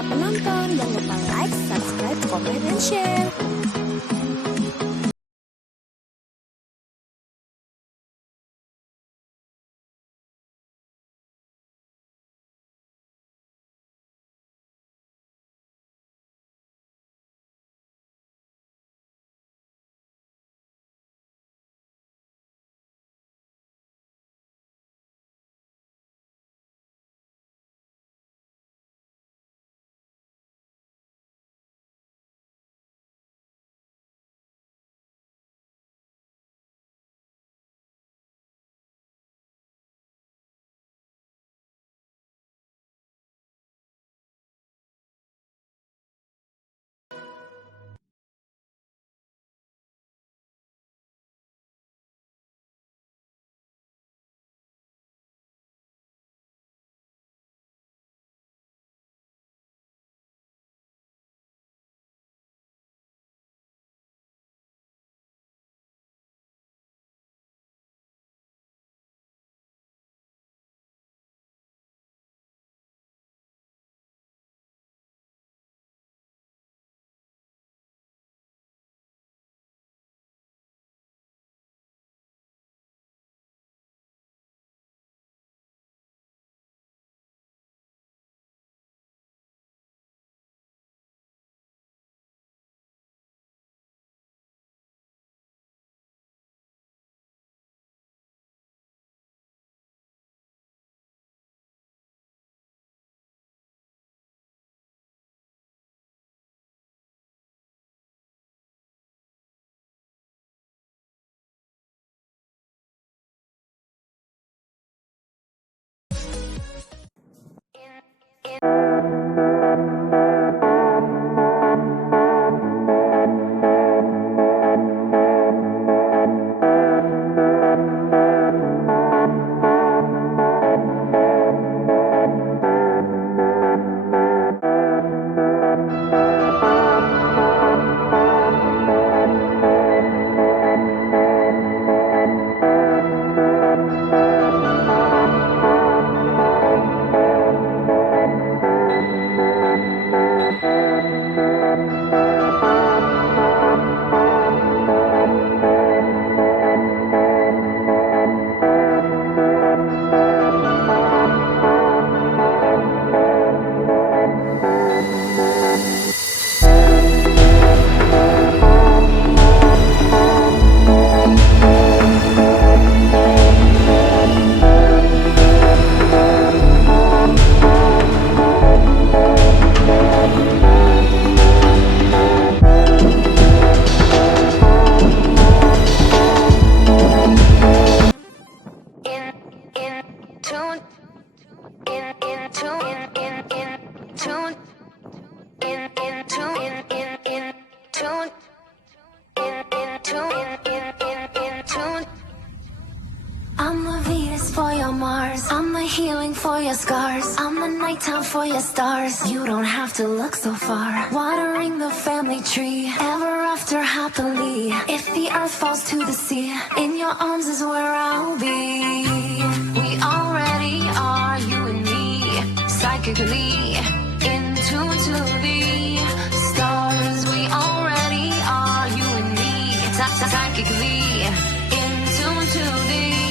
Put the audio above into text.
para penonton. Jangan lupa like, subscribe, comment, and share. I'm the Venus for your Mars. I'm the healing for your scars. I'm the nighttime for your stars. You don't have to look so far. Watering the family tree, ever after happily. If the earth falls to the sea, in your arms is where I'll be. We already are, you and me, psychically in tune to the stars. We already are, you and me, psychically in tune to the